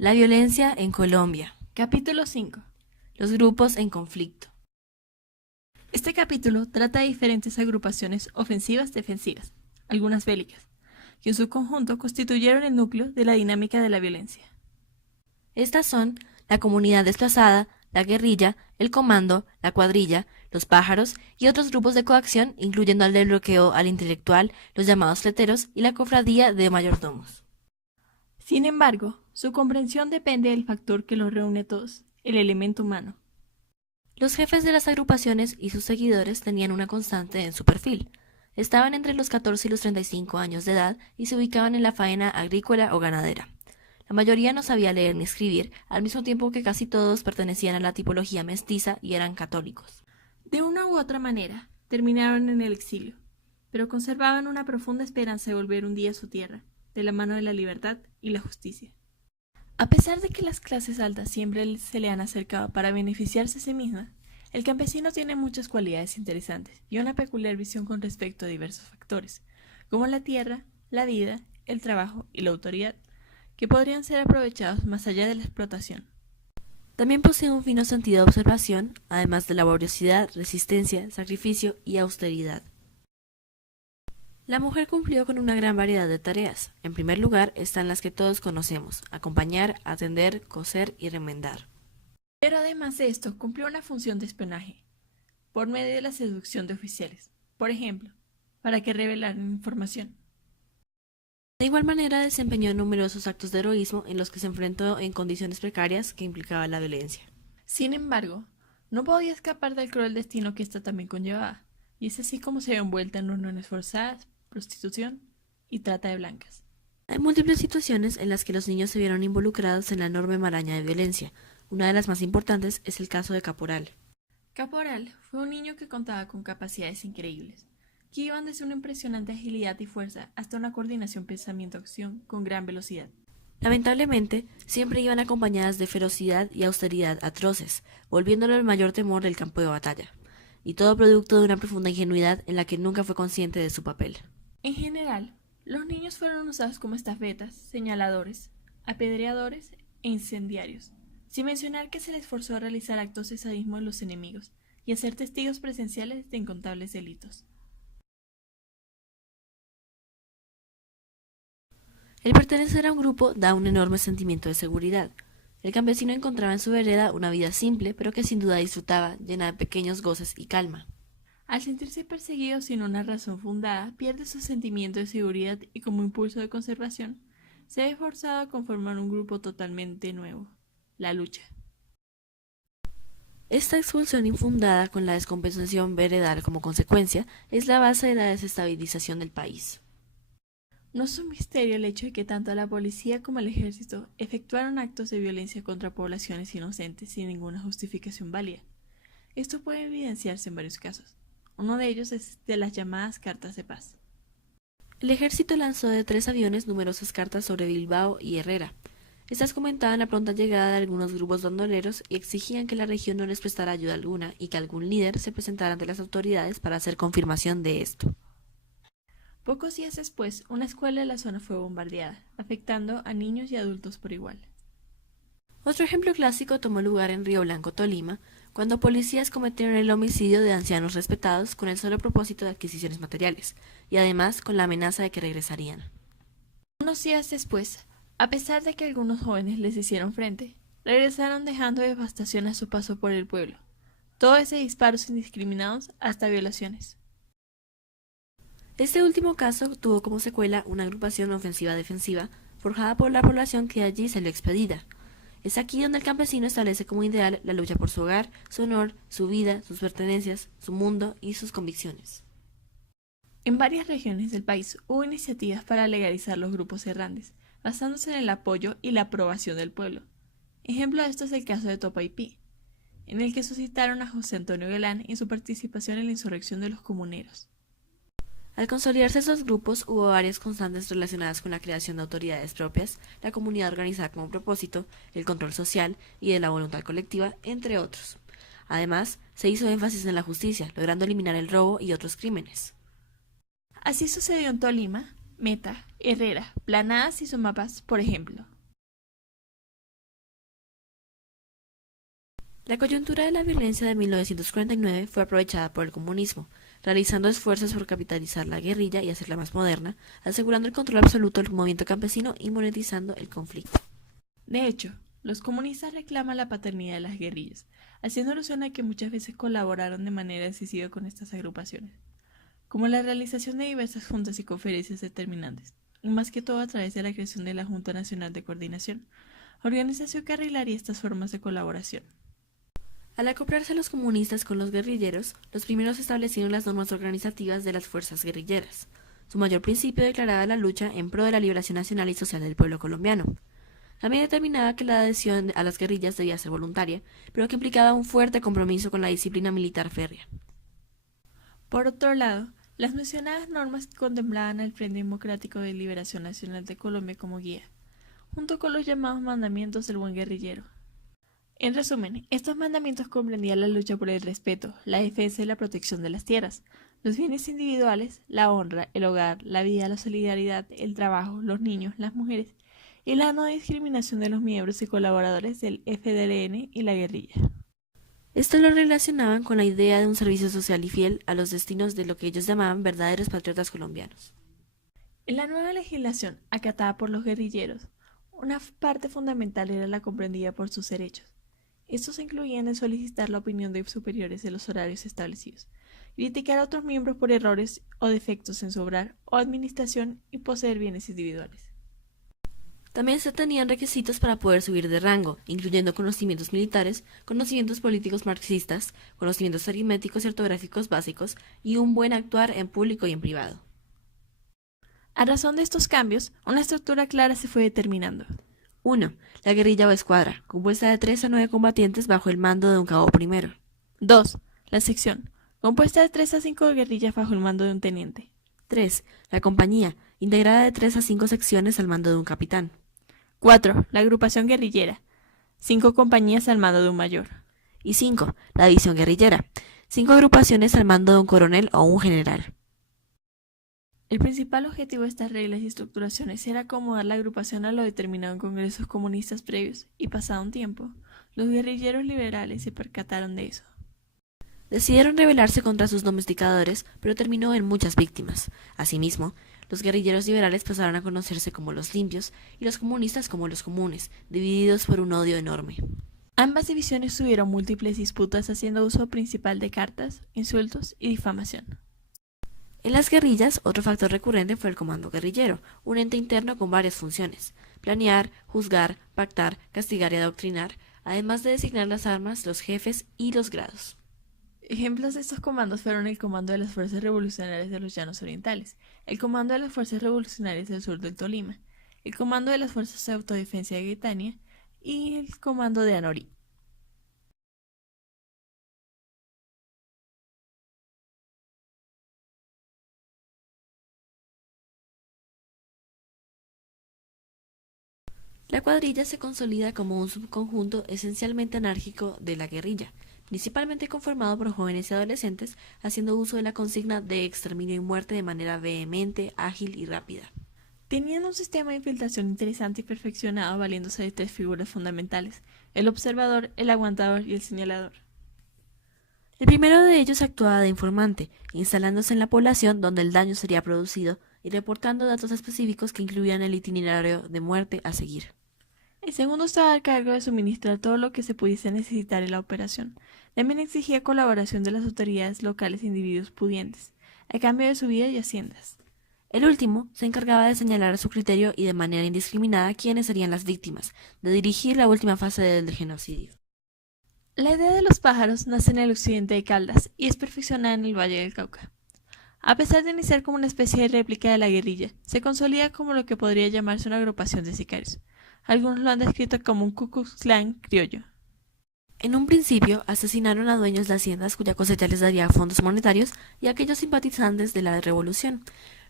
La violencia en Colombia. Capítulo 5. Los grupos en conflicto. Este capítulo trata de diferentes agrupaciones ofensivas-defensivas, algunas bélicas, que en su conjunto constituyeron el núcleo de la dinámica de la violencia. Estas son la comunidad desplazada, la guerrilla, el comando, la cuadrilla, los pájaros y otros grupos de coacción, incluyendo al del bloqueo al intelectual, los llamados fleteros y la cofradía de mayordomos. Sin embargo, su comprensión depende del factor que los reúne a todos, el elemento humano. Los jefes de las agrupaciones y sus seguidores tenían una constante en su perfil. Estaban entre los 14 y los 35 años de edad y se ubicaban en la faena agrícola o ganadera. La mayoría no sabía leer ni escribir, al mismo tiempo que casi todos pertenecían a la tipología mestiza y eran católicos. De una u otra manera, terminaron en el exilio, pero conservaban una profunda esperanza de volver un día a su tierra, de la mano de la libertad y la justicia. A pesar de que las clases altas siempre se le han acercado para beneficiarse a sí mismas, el campesino tiene muchas cualidades interesantes y una peculiar visión con respecto a diversos factores, como la tierra, la vida, el trabajo y la autoridad, que podrían ser aprovechados más allá de la explotación. También posee un fino sentido de observación, además de laboriosidad, resistencia, sacrificio y austeridad. La mujer cumplió con una gran variedad de tareas. En primer lugar están las que todos conocemos: acompañar, atender, coser y remendar. Pero además de esto, cumplió una función de espionaje, por medio de la seducción de oficiales, por ejemplo, para que revelaran información. De igual manera desempeñó numerosos actos de heroísmo en los que se enfrentó en condiciones precarias que implicaba la violencia. Sin embargo, no podía escapar del cruel destino que ésta también conllevaba, y es así como se ve envuelta en uniones forzadas, prostitución y trata de blancas. Hay múltiples situaciones en las que los niños se vieron involucrados en la enorme maraña de violencia. Una de las más importantes es el caso de Caporal. Caporal fue un niño que contaba con capacidades increíbles, que iban desde una impresionante agilidad y fuerza hasta una coordinación pensamiento-acción con gran velocidad. Lamentablemente, siempre iban acompañadas de ferocidad y austeridad atroces, volviéndolo el mayor temor del campo de batalla, y todo producto de una profunda ingenuidad en la que nunca fue consciente de su papel. En general, los niños fueron usados como estafetas, señaladores, apedreadores e incendiarios, sin mencionar que se les forzó a realizar actos de sadismo en los enemigos y a ser testigos presenciales de incontables delitos. El pertenecer a un grupo da un enorme sentimiento de seguridad. El campesino encontraba en su vereda una vida simple, pero que sin duda disfrutaba, llena de pequeños goces y calma. Al sentirse perseguido sin una razón fundada, pierde su sentimiento de seguridad y como impulso de conservación, se ve forzado a conformar un grupo totalmente nuevo, la lucha. Esta expulsión infundada, con la descompensación veredal como consecuencia, es la base de la desestabilización del país. No es un misterio el hecho de que tanto la policía como el ejército efectuaron actos de violencia contra poblaciones inocentes sin ninguna justificación válida. Esto puede evidenciarse en varios casos. Uno de ellos es de las llamadas cartas de paz. El ejército lanzó de 3 aviones numerosas cartas sobre Bilbao y Herrera. Estas comentaban la pronta llegada de algunos grupos bandoleros y exigían que la región no les prestara ayuda alguna y que algún líder se presentara ante las autoridades para hacer confirmación de esto. Pocos días después, una escuela de la zona fue bombardeada, afectando a niños y adultos por igual. Otro ejemplo clásico tomó lugar en Río Blanco, Tolima, cuando policías cometieron el homicidio de ancianos respetados con el solo propósito de adquisiciones materiales, y además con la amenaza de que regresarían. Unos días después, a pesar de que algunos jóvenes les hicieron frente, regresaron dejando devastación a su paso por el pueblo. Todo ese disparos indiscriminados hasta violaciones. Este último caso tuvo como secuela una agrupación ofensiva-defensiva forjada por la población que allí salió expedida. Es aquí donde el campesino establece como ideal la lucha por su hogar, su honor, su vida, sus pertenencias, su mundo y sus convicciones. En varias regiones del país hubo iniciativas para legalizar los grupos errantes, basándose en el apoyo y la aprobación del pueblo. Ejemplo de esto es el caso de Topaipí, en el que suscitaron a José Antonio Galán en su participación en la insurrección de los comuneros. Al consolidarse esos grupos, hubo varias constantes relacionadas con la creación de autoridades propias, la comunidad organizada como propósito, el control social y de la voluntad colectiva, entre otros. Además, se hizo énfasis en la justicia, logrando eliminar el robo y otros crímenes. Así sucedió en Tolima, Meta, Herrera, Planadas y Somapas, por ejemplo. La coyuntura de la violencia de 1949 fue aprovechada por el comunismo, realizando esfuerzos por capitalizar la guerrilla y hacerla más moderna, asegurando el control absoluto del movimiento campesino y monetizando el conflicto. De hecho, los comunistas reclaman la paternidad de las guerrillas, haciendo alusión a que muchas veces colaboraron de manera decisiva con estas agrupaciones, como la realización de diversas juntas y conferencias determinantes, y más que todo a través de la creación de la Junta Nacional de Coordinación, organización que arreglaría estas formas de colaboración. Al acoplarse los comunistas con los guerrilleros, los primeros establecieron las normas organizativas de las fuerzas guerrilleras. Su mayor principio declaraba la lucha en pro de la liberación nacional y social del pueblo colombiano. También determinaba que la adhesión a las guerrillas debía ser voluntaria, pero que implicaba un fuerte compromiso con la disciplina militar férrea. Por otro lado, las mencionadas normas contemplaban al Frente Democrático de Liberación Nacional de Colombia como guía, junto con los llamados mandamientos del buen guerrillero. En resumen, estos mandamientos comprendían la lucha por el respeto, la defensa y la protección de las tierras, los bienes individuales, la honra, el hogar, la vida, la solidaridad, el trabajo, los niños, las mujeres y la no discriminación de los miembros y colaboradores del FDLN y la guerrilla. Esto lo relacionaban con la idea de un servicio social y fiel a los destinos de lo que ellos llamaban verdaderos patriotas colombianos. En la nueva legislación, acatada por los guerrilleros, una parte fundamental era la comprendida por sus derechos. Estos incluían el solicitar la opinión de superiores de los horarios establecidos, criticar a otros miembros por errores o defectos en su obrar o administración y poseer bienes individuales. También se tenían requisitos para poder subir de rango, incluyendo conocimientos militares, conocimientos políticos marxistas, conocimientos aritméticos y ortográficos básicos y un buen actuar en público y en privado. A razón de estos cambios, una estructura clara se fue determinando. 1. La guerrilla o escuadra, compuesta de 3 a 9 combatientes bajo el mando de un cabo primero. 2. La sección, compuesta de 3 a 5 guerrillas bajo el mando de un teniente. 3. La compañía, integrada de 3 a 5 secciones al mando de un capitán. 4. La agrupación guerrillera, 5 compañías al mando de un mayor. Y 5. La división guerrillera, 5 agrupaciones al mando de un coronel o un general. El principal objetivo de estas reglas y estructuraciones era acomodar la agrupación a lo determinado en congresos comunistas previos, y pasado un tiempo, los guerrilleros liberales se percataron de eso. Decidieron rebelarse contra sus domesticadores, pero terminó en muchas víctimas. Asimismo, los guerrilleros liberales pasaron a conocerse como los limpios y los comunistas como los comunes, divididos por un odio enorme. Ambas divisiones tuvieron múltiples disputas haciendo uso principal de cartas, insultos y difamación. En las guerrillas, otro factor recurrente fue el comando guerrillero, un ente interno con varias funciones: planear, juzgar, pactar, castigar y adoctrinar, además de designar las armas, los jefes y los grados. Ejemplos de estos comandos fueron el Comando de las Fuerzas Revolucionarias de los Llanos Orientales, el Comando de las Fuerzas Revolucionarias del Sur del Tolima, el Comando de las Fuerzas de Autodefensa de Gaitania y el Comando de Anorí. La cuadrilla se consolida como un subconjunto esencialmente anárquico de la guerrilla, principalmente conformado por jóvenes y adolescentes, haciendo uso de la consigna de exterminio y muerte de manera vehemente, ágil y rápida. Tenían un sistema de infiltración interesante y perfeccionado valiéndose de 3 figuras fundamentales: el observador, el aguantador y el señalador. El primero de ellos actuaba de informante, instalándose en la población donde el daño sería producido y reportando datos específicos que incluían el itinerario de muerte a seguir. El segundo estaba a cargo de suministrar todo lo que se pudiese necesitar en la operación. También exigía colaboración de las autoridades locales e individuos pudientes, a cambio de su vida y haciendas. El último se encargaba de señalar a su criterio y de manera indiscriminada quiénes serían las víctimas, de dirigir la última fase del genocidio. La idea de los pájaros nace en el occidente de Caldas y es perfeccionada en el Valle del Cauca. A pesar de iniciar como una especie de réplica de la guerrilla, se consolida como lo que podría llamarse una agrupación de sicarios. Algunos lo han descrito como un Ku Klux Klan criollo. En un principio, asesinaron a dueños de haciendas cuya cosecha les daría fondos monetarios y a aquellos simpatizantes de la revolución.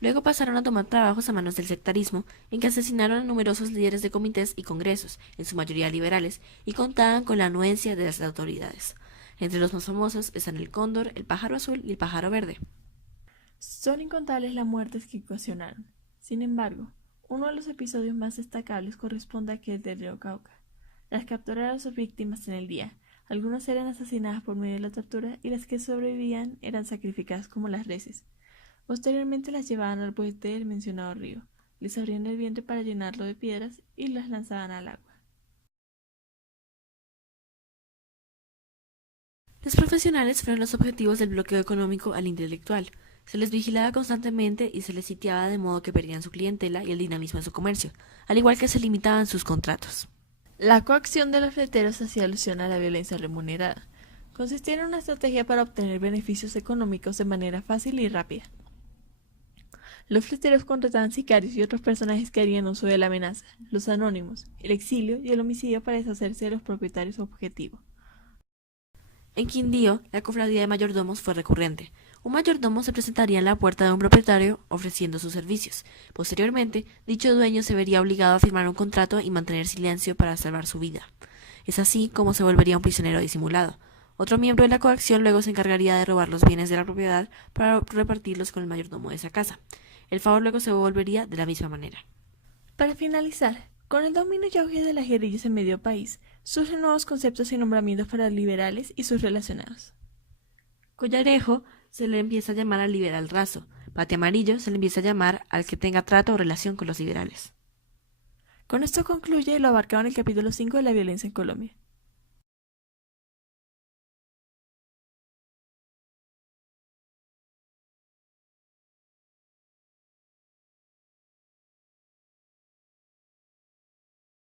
Luego pasaron a tomar trabajos a manos del sectarismo, en que asesinaron a numerosos líderes de comités y congresos, en su mayoría liberales, y contaban con la anuencia de las autoridades. Entre los más famosos están el cóndor, el pájaro azul y el pájaro verde. Son incontables las muertes que ocasionaron. Sin embargo, uno de los episodios más destacables corresponde a aquel del río Cauca. Tras capturar a sus víctimas en el día, Algunas eran asesinadas por medio de la tortura y las que sobrevivían eran sacrificadas como las reses. Posteriormente las llevaban al puente del mencionado río, les abrían el vientre para llenarlo de piedras y las lanzaban al agua. Los profesionales fueron los objetivos del bloqueo económico al intelectual. Se les vigilaba constantemente y se les sitiaba de modo que perdían su clientela y el dinamismo de su comercio, al igual que se limitaban sus contratos. La coacción de los fleteros hacía alusión a la violencia remunerada. Consistía en una estrategia para obtener beneficios económicos de manera fácil y rápida. Los fleteros contrataban sicarios y otros personajes que harían uso de la amenaza, los anónimos, el exilio y el homicidio para deshacerse de los propietarios objetivo. En Quindío, la cofradía de mayordomos fue recurrente. Un mayordomo se presentaría en la puerta de un propietario ofreciendo sus servicios. Posteriormente, dicho dueño se vería obligado a firmar un contrato y mantener silencio para salvar su vida. Es así como se volvería un prisionero disimulado. Otro miembro de la coacción luego se encargaría de robar los bienes de la propiedad para repartirlos con el mayordomo de esa casa. El favor luego se volvería de la misma manera. Para finalizar, con el dominio y auge de las guerrillas en medio país, surgen nuevos conceptos y nombramientos para liberales y sus relacionados. Collarejo se le empieza a llamar al liberal raso. Pate amarillo se le empieza a llamar al que tenga trato o relación con los liberales. Con esto concluye lo abarcado en el capítulo 5 de la violencia en Colombia.